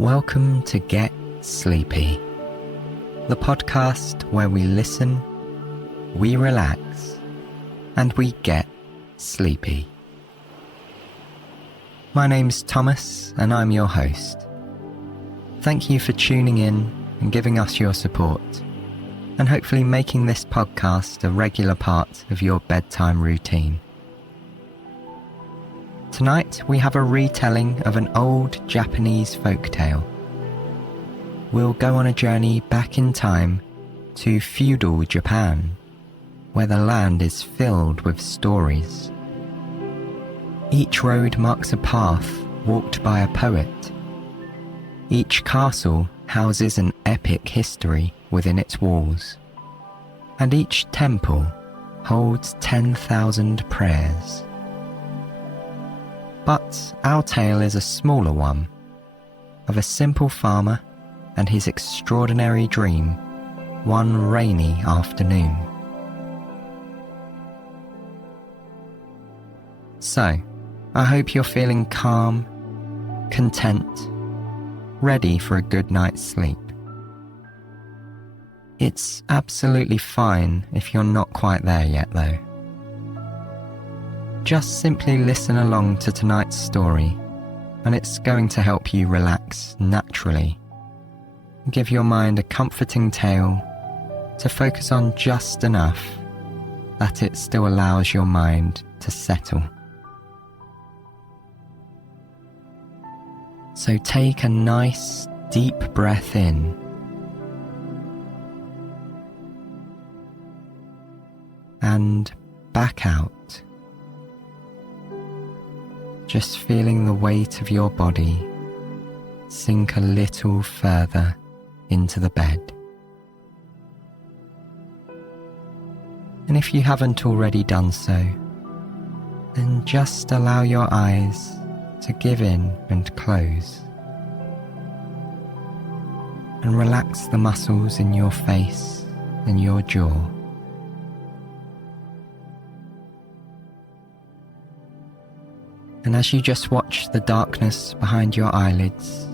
Welcome to Get Sleepy, the podcast where we listen, we relax, and we get sleepy. My name's Thomas and I'm your host. Thank you for tuning in and giving us your support, and hopefully making this podcast a regular part of your bedtime routine. Tonight we have a retelling of an old Japanese folktale. We'll go on a journey back in time to feudal Japan, where the land is filled with stories. Each road marks a path walked by a poet. Each castle houses an epic history within its walls, and each temple holds 10,000 prayers. But our tale is a smaller one, of a simple farmer and his extraordinary dream one rainy afternoon. So, I hope you're feeling calm, content, ready for a good night's sleep. It's absolutely fine if you're not quite there yet though. Just simply listen along to tonight's story, and it's going to help you relax naturally. Give your mind a comforting tale to focus on just enough that it still allows your mind to settle. So take a nice deep breath in and back out. Just feeling the weight of your body sink a little further into the bed. And if you haven't already done so, then just allow your eyes to give in and close. And relax the muscles in your face and your jaw. And as you just watch the darkness behind your eyelids,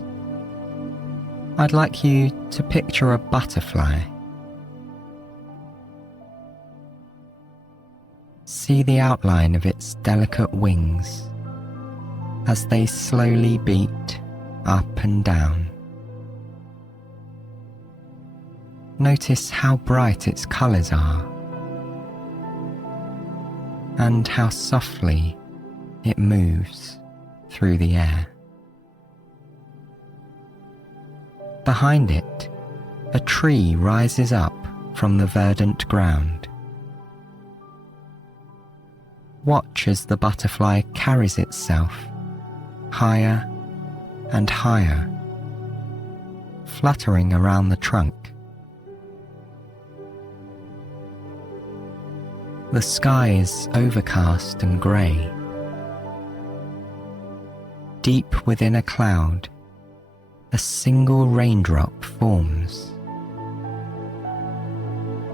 I'd like you to picture a butterfly. See the outline of its delicate wings as they slowly beat up and down. Notice how bright its colours are and how softly it moves through the air. Behind it, a tree rises up from the verdant ground. Watch as the butterfly carries itself higher and higher, fluttering around the trunk. The sky is overcast and grey. Deep within a cloud, a single raindrop forms.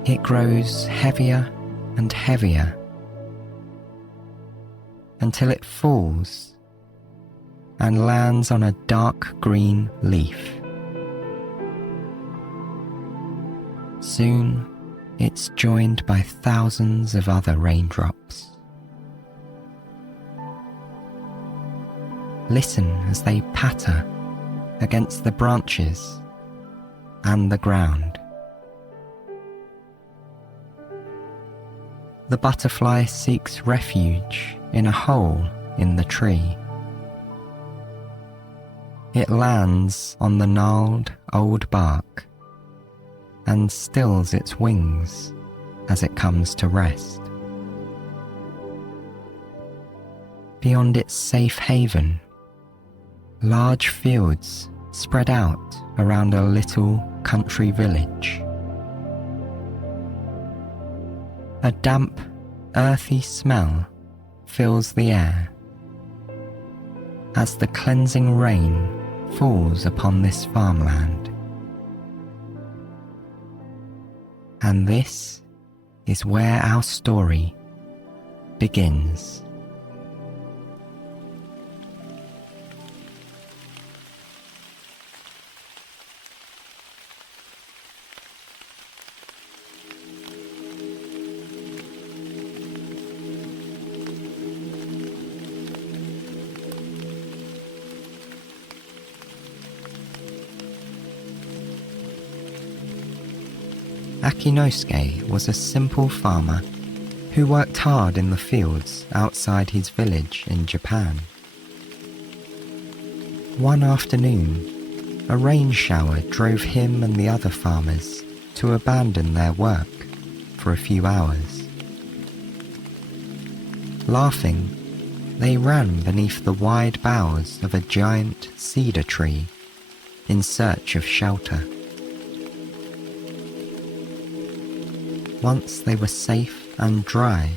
It grows heavier and heavier until it falls and lands on a dark green leaf. Soon, it's joined by thousands of other raindrops. Listen as they patter against the branches and the ground. The butterfly seeks refuge in a hole in the tree. It lands on the gnarled old bark and stills its wings as it comes to rest. Beyond its safe haven, large fields spread out around a little country village. A damp, earthy smell fills the air as the cleansing rain falls upon this farmland. And this is where our story begins. Akinosuke was a simple farmer who worked hard in the fields outside his village in Japan. One afternoon, a rain shower drove him and the other farmers to abandon their work for a few hours. Laughing, they ran beneath the wide boughs of a giant cedar tree in search of shelter. Once they were safe and dry,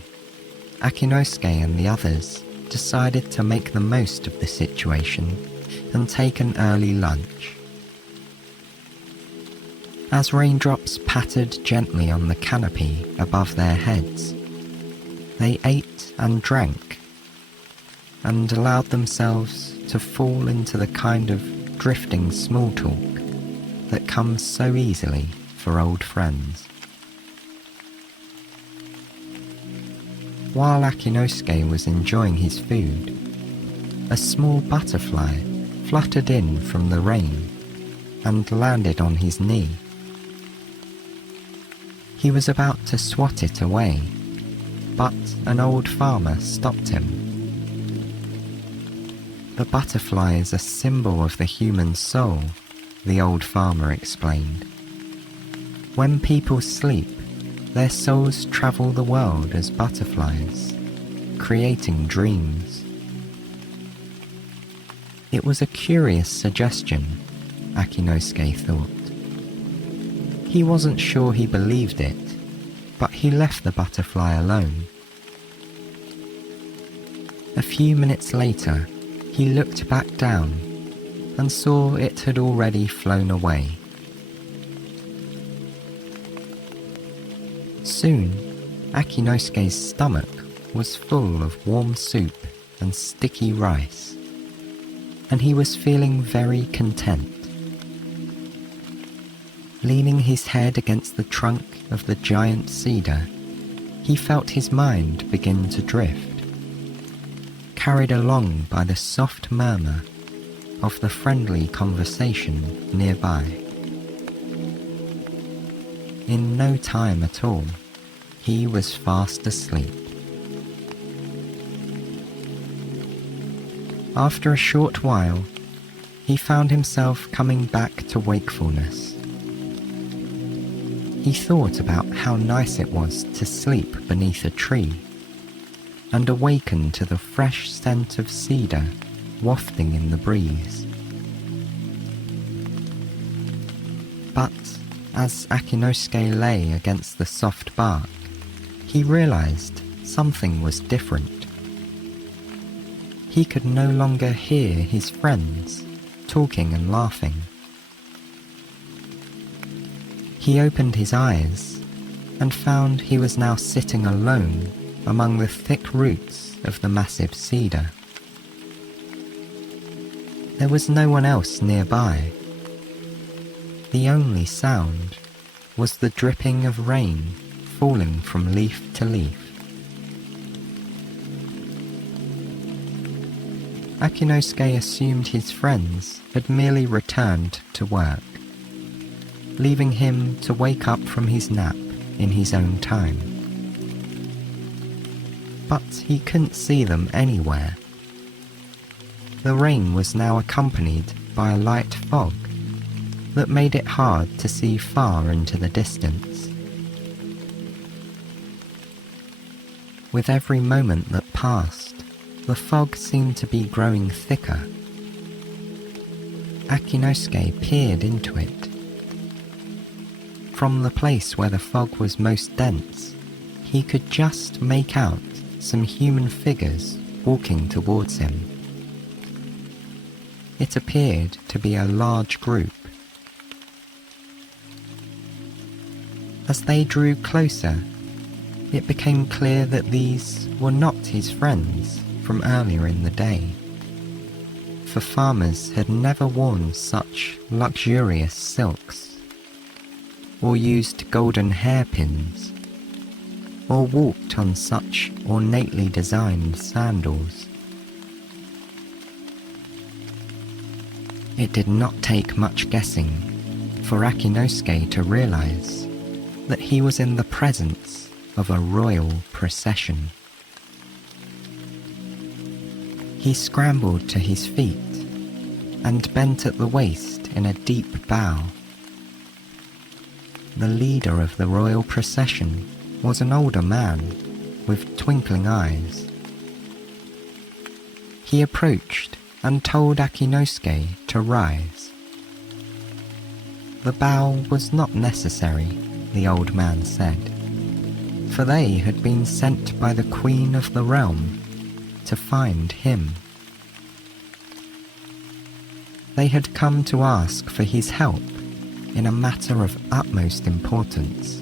Akinosuke and the others decided to make the most of the situation and take an early lunch. As raindrops pattered gently on the canopy above their heads, they ate and drank and allowed themselves to fall into the kind of drifting small talk that comes so easily for old friends. While Akinosuke was enjoying his food, a small butterfly fluttered in from the rain and landed on his knee. He was about to swat it away, but an old farmer stopped him. "The butterfly is a symbol of the human soul," the old farmer explained. "When people sleep, their souls travel the world as butterflies, creating dreams." It was a curious suggestion, Akinosuke thought. He wasn't sure he believed it, but he left the butterfly alone. A few minutes later, he looked back down and saw it had already flown away. Soon, Akinosuke's stomach was full of warm soup and sticky rice, and he was feeling very content. Leaning his head against the trunk of the giant cedar, he felt his mind begin to drift, carried along by the soft murmur of the friendly conversation nearby. In no time at all, he was fast asleep. After a short while, he found himself coming back to wakefulness. He thought about how nice it was to sleep beneath a tree and awaken to the fresh scent of cedar wafting in the breeze. But as Akinosuke lay against the soft bark, he realized something was different. He could no longer hear his friends talking and laughing. He opened his eyes and found he was now sitting alone among the thick roots of the massive cedar. There was no one else nearby. The only sound was the dripping of rain falling from leaf to leaf. Akinosuke assumed his friends had merely returned to work, leaving him to wake up from his nap in his own time. But he couldn't see them anywhere. The rain was now accompanied by a light fog that made it hard to see far into the distance. With every moment that passed, the fog seemed to be growing thicker. Akinosuke peered into it. From the place where the fog was most dense, he could just make out some human figures walking towards him. It appeared to be a large group. As they drew closer, it became clear that these were not his friends from earlier in the day, for farmers had never worn such luxurious silks, or used golden hairpins, or walked on such ornately designed sandals. It did not take much guessing for Akinosuke to realize that he was in the presence of a royal procession. He scrambled to his feet and bent at the waist in a deep bow. The leader of the royal procession was an older man with twinkling eyes. He approached and told Akinosuke to rise. The bow was not necessary, the old man said, for they had been sent by the queen of the realm to find him. They had come to ask for his help in a matter of utmost importance.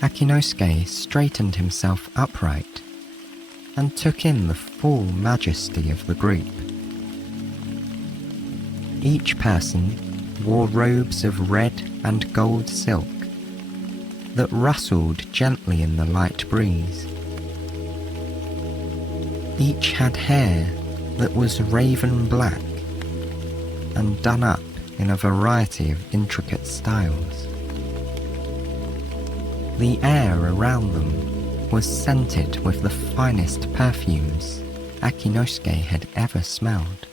Akinosuke straightened himself upright and took in the full majesty of the group. Each person wore robes of red and gold silk that rustled gently in the light breeze. Each had hair that was raven black and done up in a variety of intricate styles. The air around them was scented with the finest perfumes Akinosuke had ever smelled.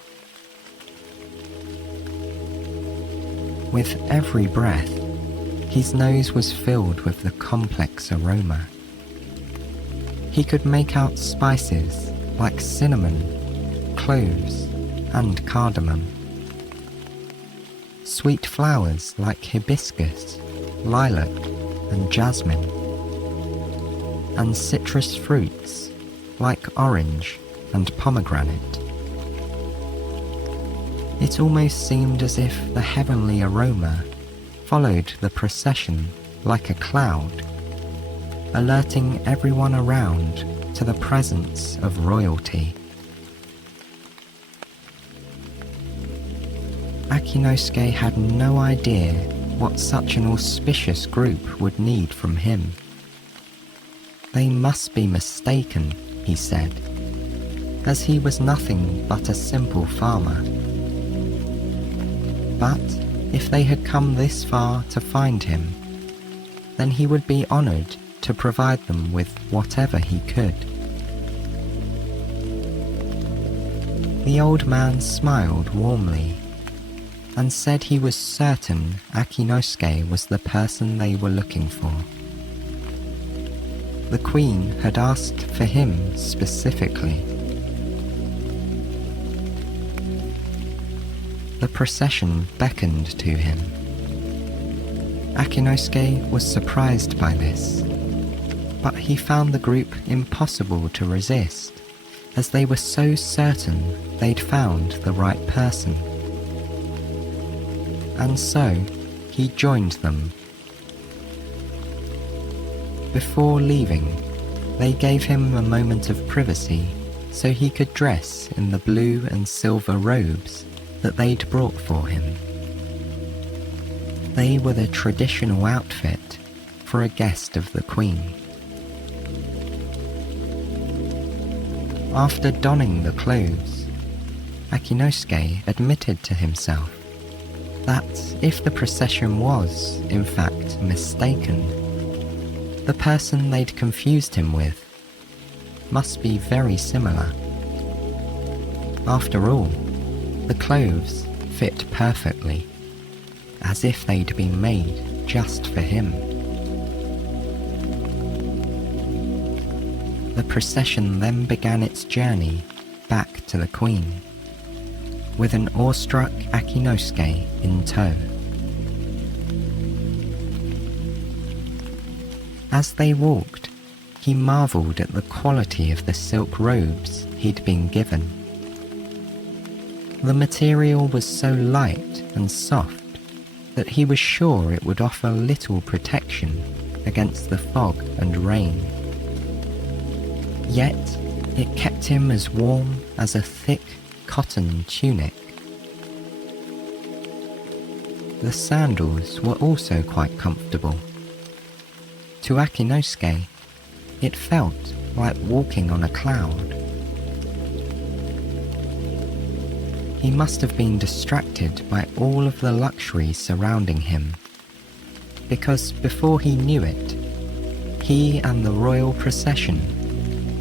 With every breath, his nose was filled with the complex aroma. He could make out spices like cinnamon, cloves, and cardamom. Sweet flowers like hibiscus, lilac, and jasmine. And citrus fruits like orange and pomegranate. It almost seemed as if the heavenly aroma followed the procession like a cloud, alerting everyone around to the presence of royalty. Akinosuke had no idea what such an auspicious group would need from him. They must be mistaken, he said, as he was nothing but a simple farmer. But if they had come this far to find him, then he would be honoured to provide them with whatever he could. The old man smiled warmly and said he was certain Akinosuke was the person they were looking for. The queen had asked for him specifically. The procession beckoned to him. Akinosuke was surprised by this, but he found the group impossible to resist, as they were so certain they'd found the right person. And so he joined them. Before leaving, they gave him a moment of privacy so he could dress in the blue and silver robes that they'd brought for him. They were the traditional outfit for a guest of the queen. After donning the clothes, Akinosuke admitted to himself that if the procession was, in fact, mistaken, the person they'd confused him with must be very similar. After all, the clothes fit perfectly, as if they'd been made just for him. The procession then began its journey back to the queen, with an awestruck Akinosuke in tow. As they walked, he marvelled at the quality of the silk robes he'd been given. The material was so light and soft that he was sure it would offer little protection against the fog and rain. Yet it kept him as warm as a thick cotton tunic. The sandals were also quite comfortable. To Akinosuke, it felt like walking on a cloud. He must have been distracted by all of the luxuries surrounding him, because before he knew it, he and the royal procession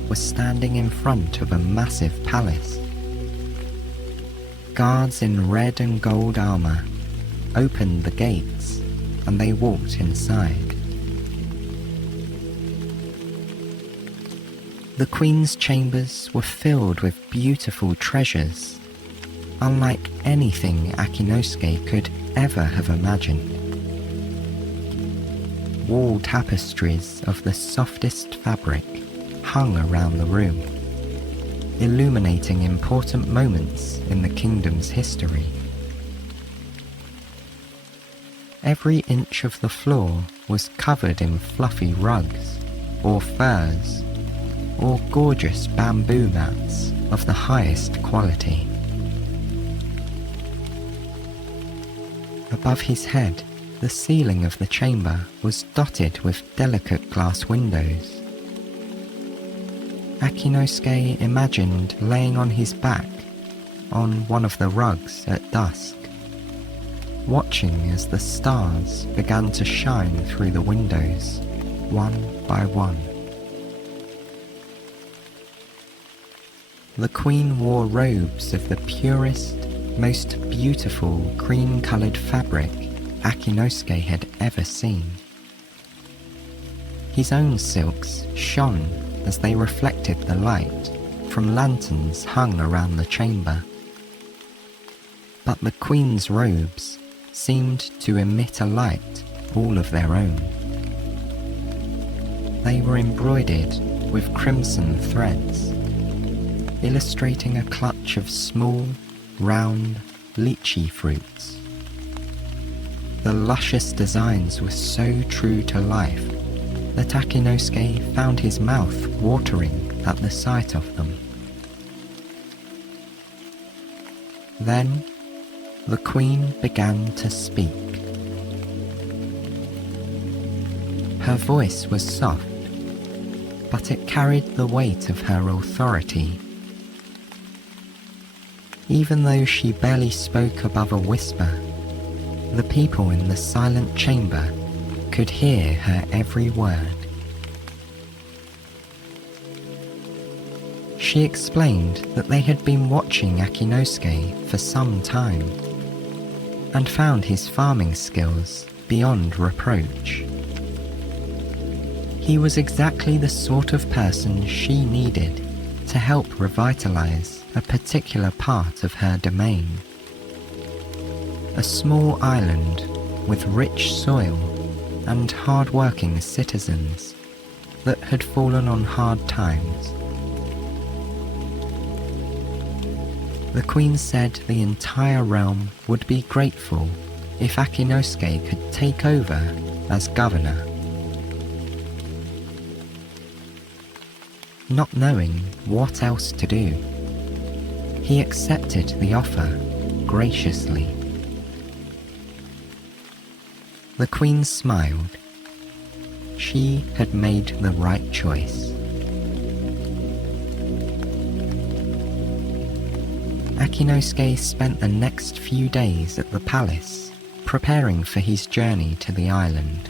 were standing in front of a massive palace. Guards in red and gold armor opened the gates and they walked inside. The Queen's chambers were filled with beautiful treasures, unlike anything Akinosuke could ever have imagined. Wall tapestries of the softest fabric hung around the room, illuminating important moments in the kingdom's history. Every inch of the floor was covered in fluffy rugs, or furs, or gorgeous bamboo mats of the highest quality. Above his head, the ceiling of the chamber was dotted with delicate glass windows. Akinosuke imagined laying on his back on one of the rugs at dusk, watching as the stars began to shine through the windows, one by one. The Queen wore robes of the purest, most beautiful cream-coloured fabric Akinosuke had ever seen. His own silks shone as they reflected the light from lanterns hung around the chamber. But the Queen's robes seemed to emit a light all of their own. They were embroidered with crimson threads, illustrating a clutch of small, round, lychee fruits. The luscious designs were so true to life that Akinosuke found his mouth watering at the sight of them. Then, the Queen began to speak. Her voice was soft, but it carried the weight of her authority. Even though she barely spoke above a whisper, the people in the silent chamber could hear her every word. She explained that they had been watching Akinosuke for some time and found his farming skills beyond reproach. He was exactly the sort of person she needed to help revitalize a particular part of her domain. A small island with rich soil and hard-working citizens that had fallen on hard times. The Queen said the entire realm would be grateful if Akinosuke could take over as governor. Not knowing what else to do, he accepted the offer graciously. The Queen smiled. She had made the right choice. Akinosuke spent the next few days at the palace, preparing for his journey to the island,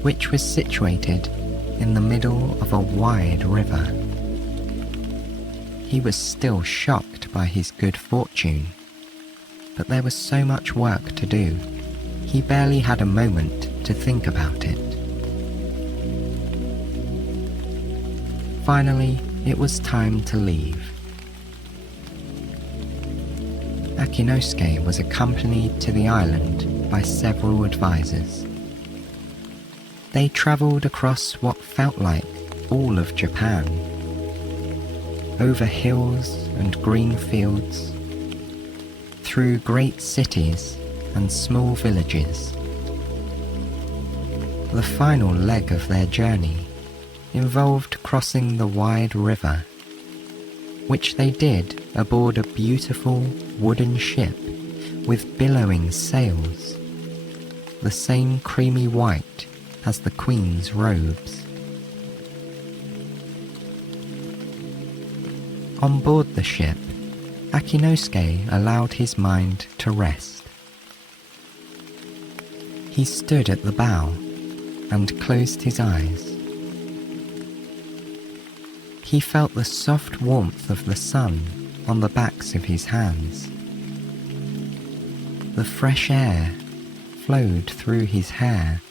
which was situated in the middle of a wide river. He was still shocked by his good fortune, but there was so much work to do, he barely had a moment to think about it. Finally, it was time to leave. Akinosuke was accompanied to the island by several advisors. They travelled across what felt like all of Japan, over hills and green fields, through great cities and small villages. The final leg of their journey involved crossing the wide river, which they did aboard a beautiful wooden ship with billowing sails, the same creamy white as the Queen's robes. On board the ship, Akinosuke allowed his mind to rest. He stood at the bow and closed his eyes. He felt the soft warmth of the sun on the backs of his hands. The fresh air flowed through his hair,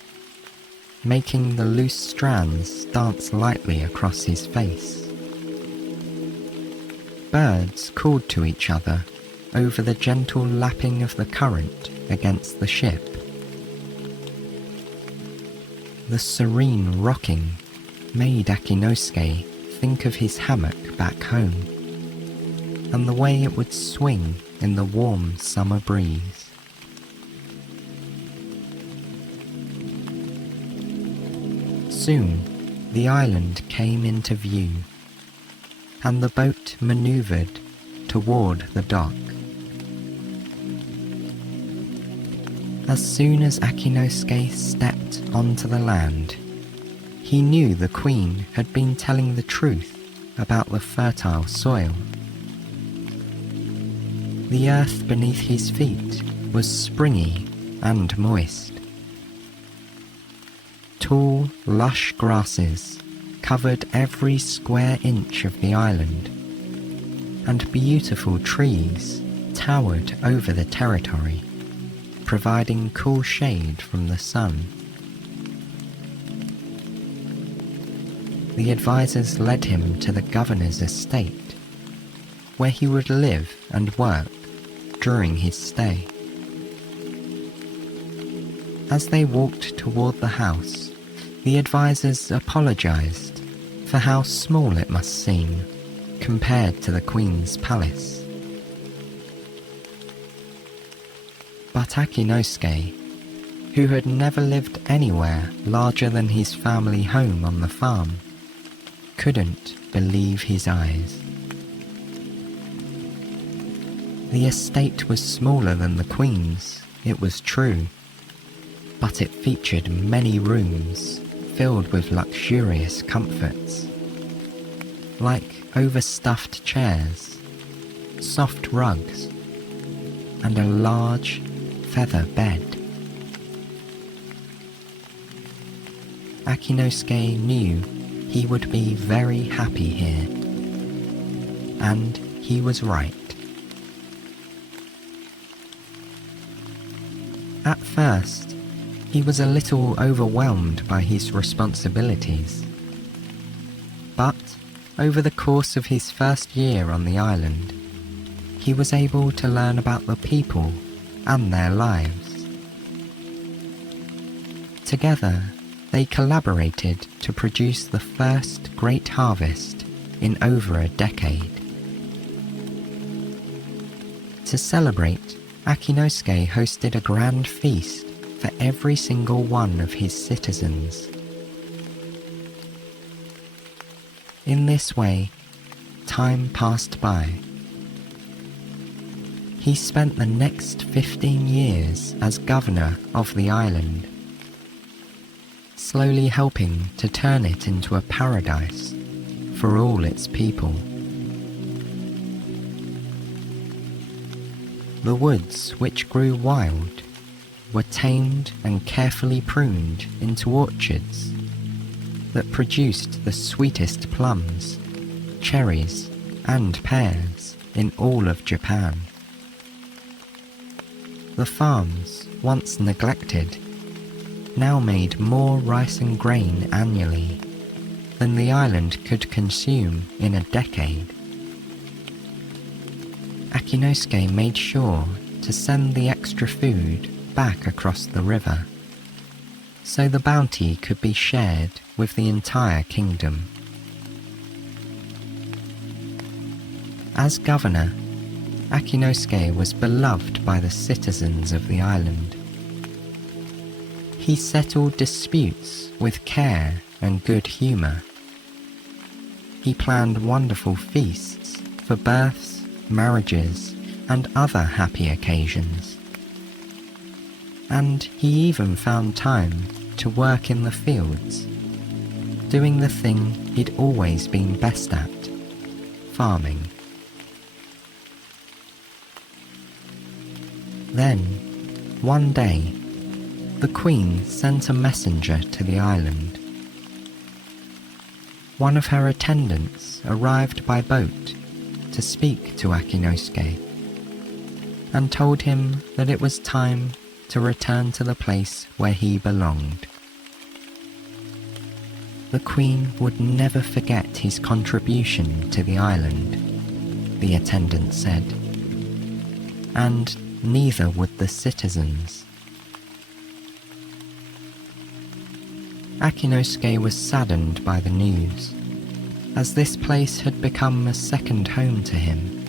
making the loose strands dance lightly across his face. Birds called to each other over the gentle lapping of the current against the ship. The serene rocking made Akinosuke think of his hammock back home, and the way it would swing in the warm summer breeze. Soon, the island came into view, and the boat maneuvered toward the dock. As soon as Akinosuke stepped onto the land, he knew the queen had been telling the truth about the fertile soil. The earth beneath his feet was springy and moist. Tall, lush grasses covered every square inch of the island, and beautiful trees towered over the territory, providing cool shade from the sun. The advisors led him to the governor's estate, where he would live and work during his stay. As they walked toward the house, the advisors apologized for how small it must seem compared to the Queen's palace. But Akinosuke, who had never lived anywhere larger than his family home on the farm, couldn't believe his eyes. The estate was smaller than the Queen's, it was true, but it featured many rooms filled with luxurious comforts, like overstuffed chairs, soft rugs, and a large feather bed. Akinosuke knew he would be very happy here, and he was right. At first, he was a little overwhelmed by his responsibilities, but over the course of his first year on the island, he was able to learn about the people and their lives. Together, they collaborated to produce the first great harvest in over a decade. To celebrate, Akinosuke hosted a grand feast for every single one of his citizens. In this way, time passed by. He spent the next 15 years as governor of the island, slowly helping to turn it into a paradise for all its people. The woods, which grew wild, were tamed and carefully pruned into orchards that produced the sweetest plums, cherries, and pears in all of Japan. The farms, once neglected, now made more rice and grain annually than the island could consume in a decade. Akinosuke made sure to send the extra food back across the river, so the bounty could be shared with the entire kingdom. As governor, Akinosuke was beloved by the citizens of the island. He settled disputes with care and good humor. He planned wonderful feasts for births, marriages, and other happy occasions. And he even found time to work in the fields, doing the thing he'd always been best at, farming. Then, one day, the Queen sent a messenger to the island. One of her attendants arrived by boat to speak to Akinosuke and told him that it was time to return to the place where he belonged. The Queen would never forget his contribution to the island, the attendant said, and neither would the citizens. Akinosuke was saddened by the news, as this place had become a second home to him.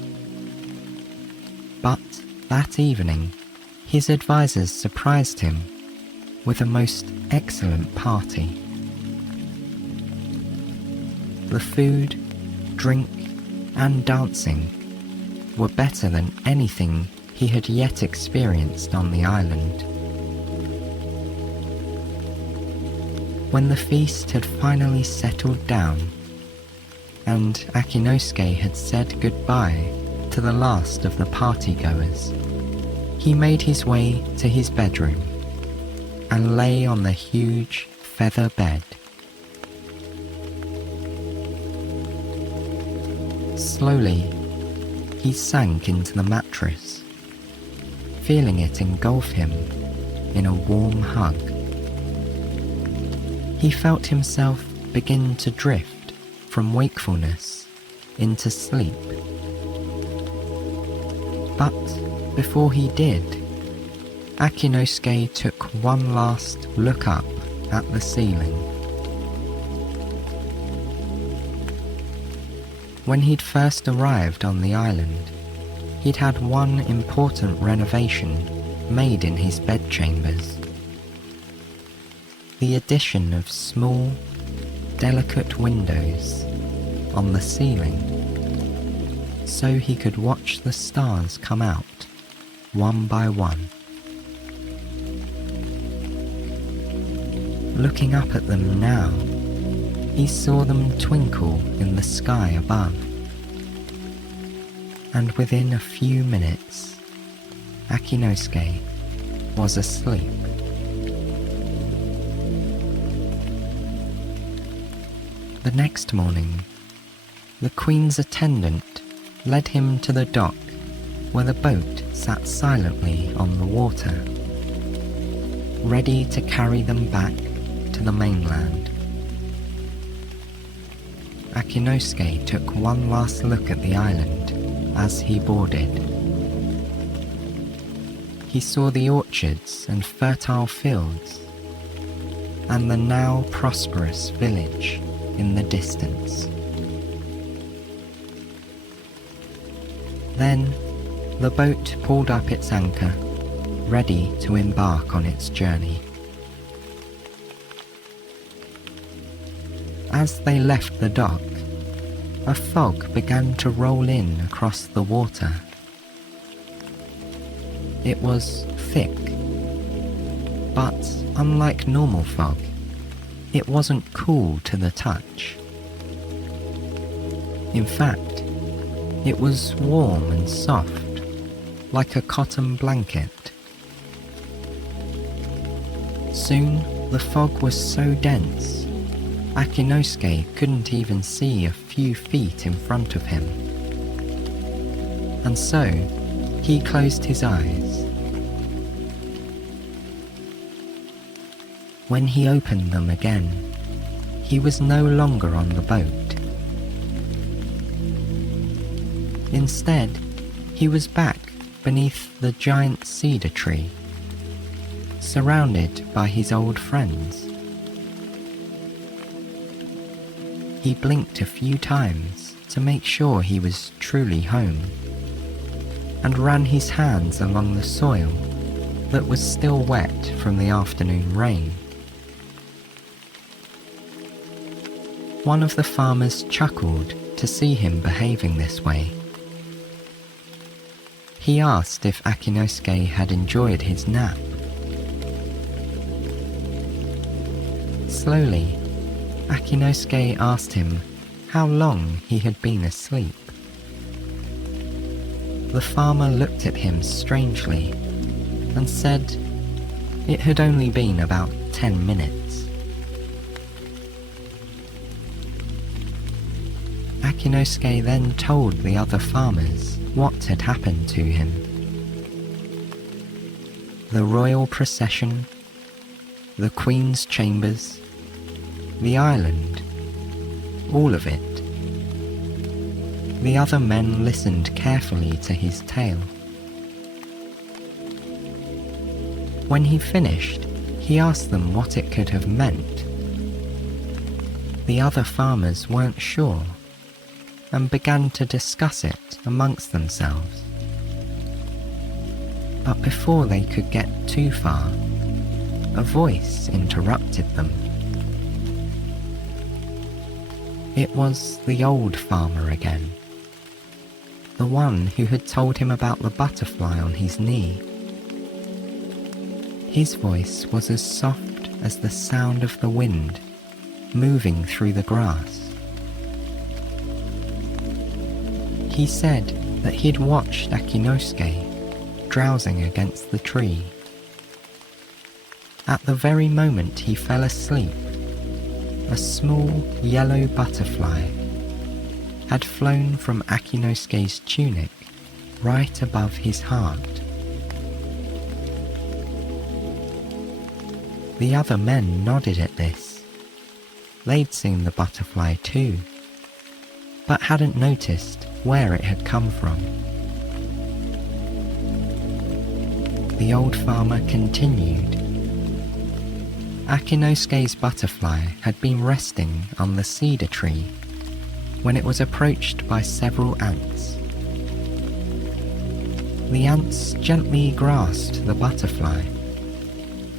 But that evening, his advisors surprised him with a most excellent party. The food, drink, and dancing were better than anything he had yet experienced on the island. When the feast had finally settled down, and Akinosuke had said goodbye to the last of the partygoers, he made his way to his bedroom and lay on the huge feather bed. Slowly, he sank into the mattress, feeling it engulf him in a warm hug. He felt himself begin to drift from wakefulness into sleep. But before he did, Akinosuke took one last look up at the ceiling. When he'd first arrived on the island, he'd had one important renovation made in his bedchambers. The addition of small, delicate windows on the ceiling, so he could watch the stars come out one by one. Looking up at them now, he saw them twinkle in the sky above. And within a few minutes, Akinosuke was asleep. The next morning, the Queen's attendant led him to the dock where the boat sat silently on the water, ready to carry them back to the mainland. Akinosuke took one last look at the island as he boarded. He saw the orchards and fertile fields, and the now prosperous village in the distance. Then the boat pulled up its anchor, ready to embark on its journey. As they left the dock, a fog began to roll in across the water. It was thick, but unlike normal fog, it wasn't cool to the touch. In fact, it was warm and soft, like a cotton blanket. Soon the fog was so dense, Akinosuke couldn't even see a few feet in front of him. And so, he closed his eyes. When he opened them again, he was no longer on the boat. Instead, he was back beneath the giant cedar tree, surrounded by his old friends. He blinked a few times to make sure he was truly home, and ran his hands along the soil that was still wet from the afternoon rain. One of the farmers chuckled to see him behaving this way. He asked if Akinosuke had enjoyed his nap. Slowly, Akinosuke asked him how long he had been asleep. The farmer looked at him strangely and said it had only been about 10 minutes. Akinosuke then told the other farmers what had happened to him. The royal procession, the Queen's chambers, the island, all of it. The other men listened carefully to his tale. When he finished, he asked them what it could have meant. The other farmers weren't sure and began to discuss it amongst themselves. But before they could get too far, a voice interrupted them. It was the old farmer again, the one who had told him about the butterfly on his knee. His voice was as soft as the sound of the wind moving through the grass. He said that he'd watched Akinosuke drowsing against the tree. At the very moment he fell asleep, a small yellow butterfly had flown from Akinosuke's tunic right above his heart. The other men nodded at this. They'd seen the butterfly too, but hadn't noticed where it had come from. The old farmer continued. Akinosuke's butterfly had been resting on the cedar tree when it was approached by several ants. The ants gently grasped the butterfly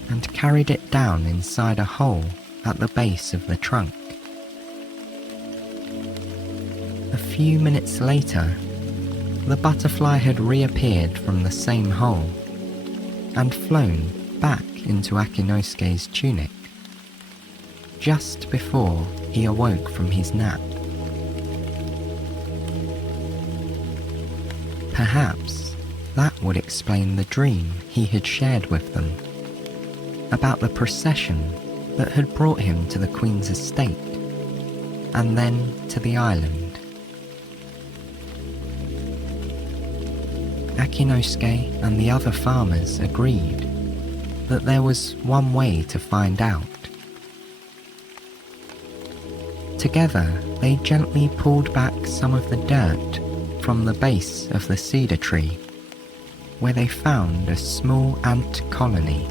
and carried it down inside a hole at the base of the trunk. A few minutes later, the butterfly had reappeared from the same hole and flown back into Akinosuke's tunic, just before he awoke from his nap. Perhaps that would explain the dream he had shared with them, about the procession that had brought him to the Queen's estate, and then to the island. Akinosuke and the other farmers agreed that there was one way to find out. Together, they gently pulled back some of the dirt from the base of the cedar tree, where they found a small ant colony.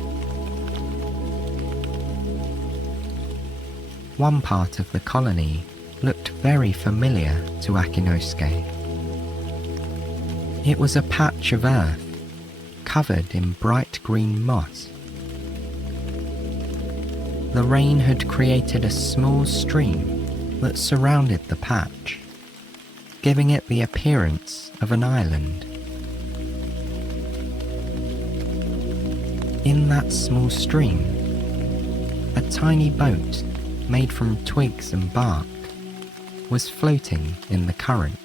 One part of the colony looked very familiar to Akinosuke. It was a patch of earth covered in bright green moss. The rain had created a small stream that surrounded the patch, giving it the appearance of an island. In that small stream, a tiny boat made from twigs and bark was floating in the current.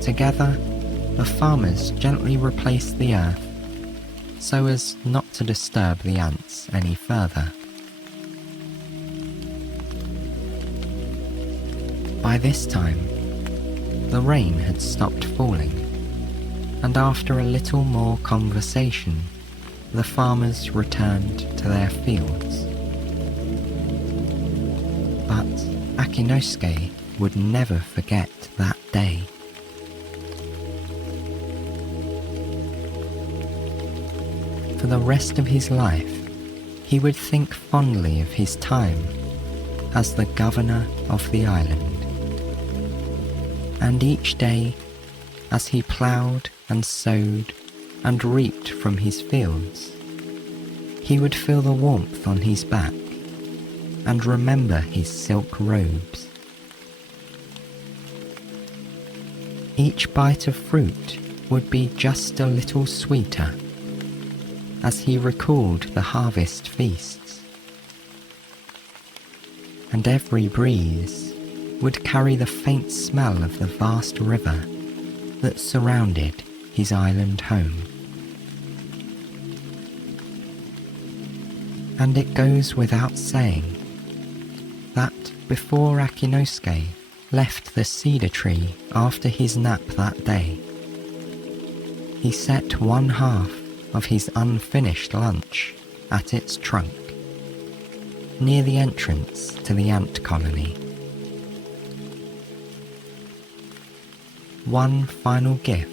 Together, the farmers gently replaced the earth so as not to disturb the ants any further. By this time, the rain had stopped falling, and after a little more conversation, the farmers returned to their fields. But Akinosuke would never forget that day. For the rest of his life, he would think fondly of his time as the governor of the island. And each day, as he ploughed and sowed and reaped from his fields, he would feel the warmth on his back and remember his silk robes. Each bite of fruit would be just a little sweeter as he recalled the harvest feasts, and every breeze would carry the faint smell of the vast river that surrounded his island home. And it goes without saying that before Akinosuke left the cedar tree after his nap that day, he set one half of his unfinished lunch at its trunk, near the entrance to the ant colony. One final gift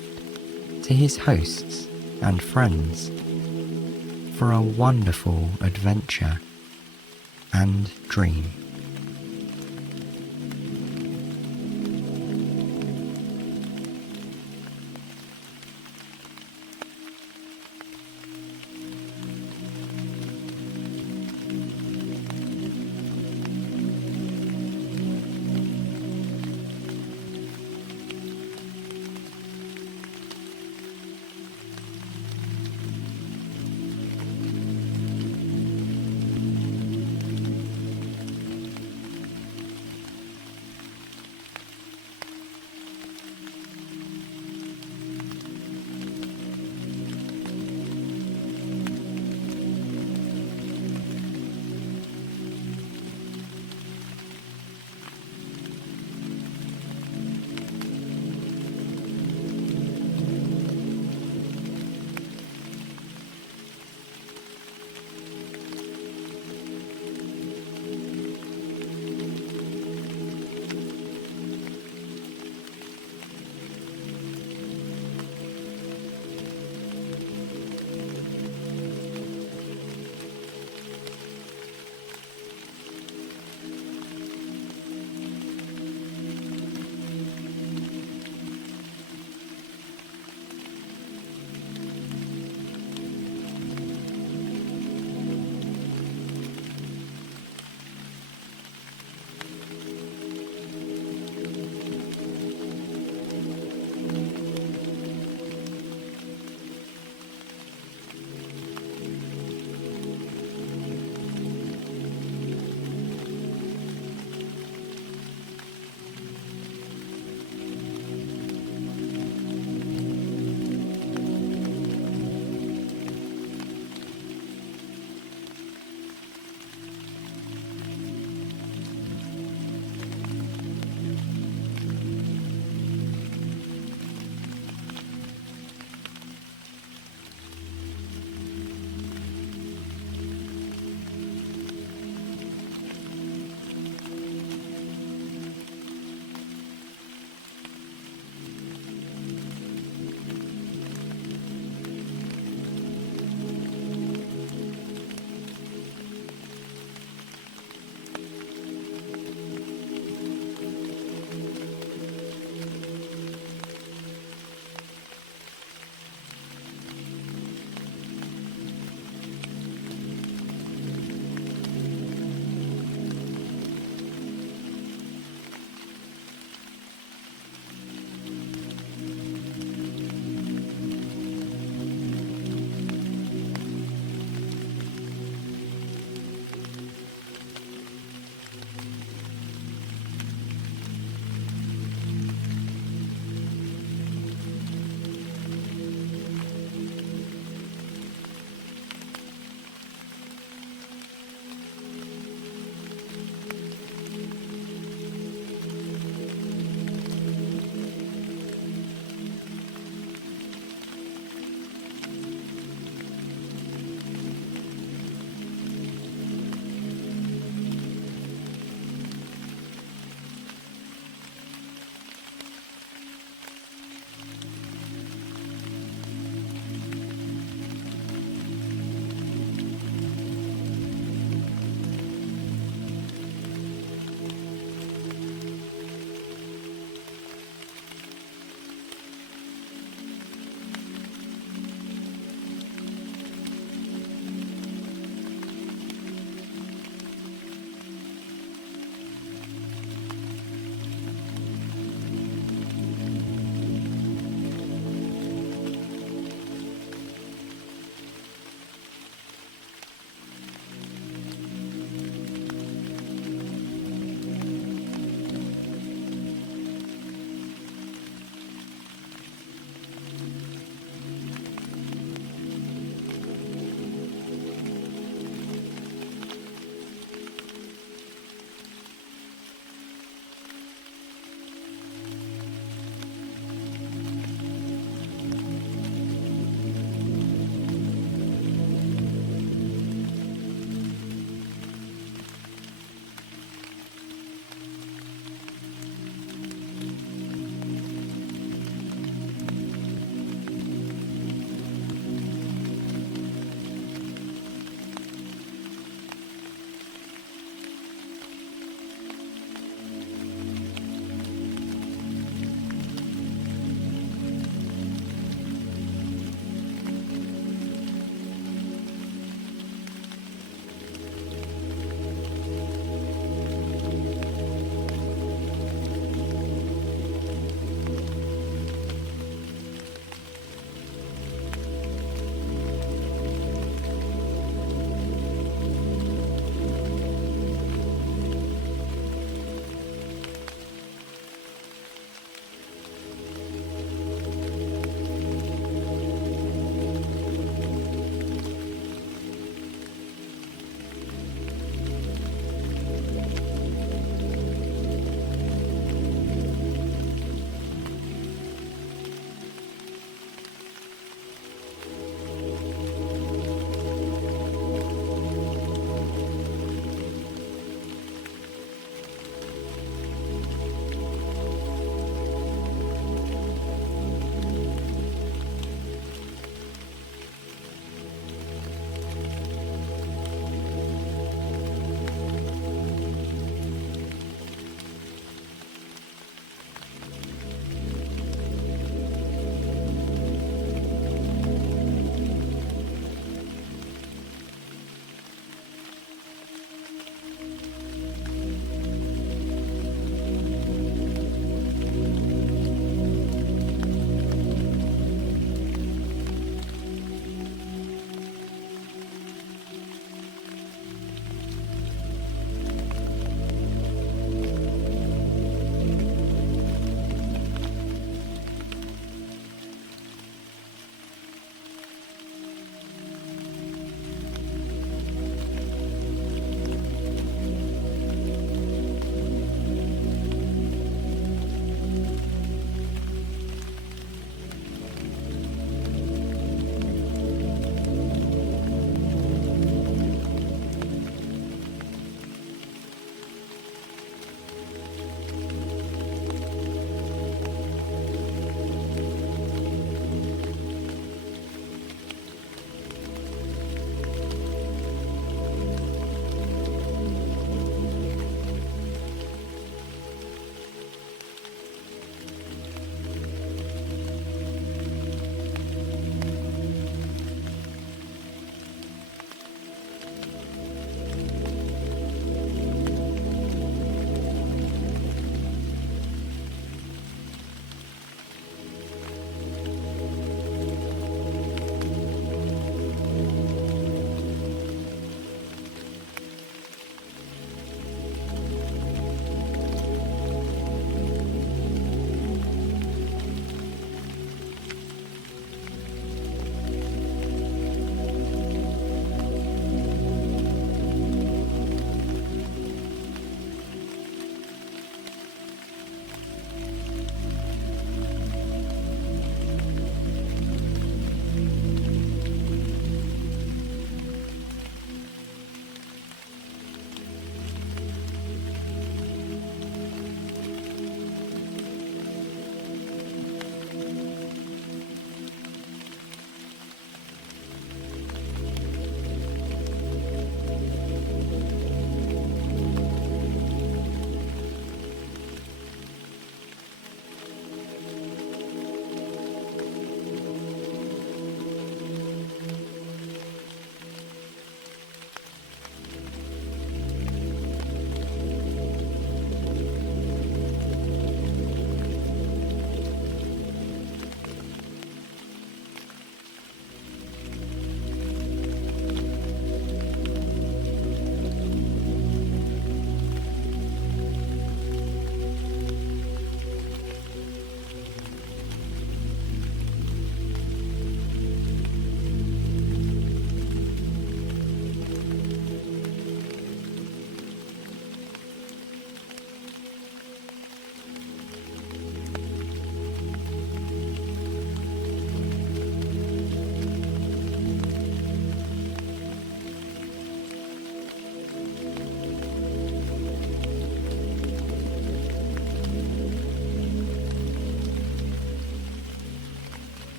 to his hosts and friends for a wonderful adventure and dream.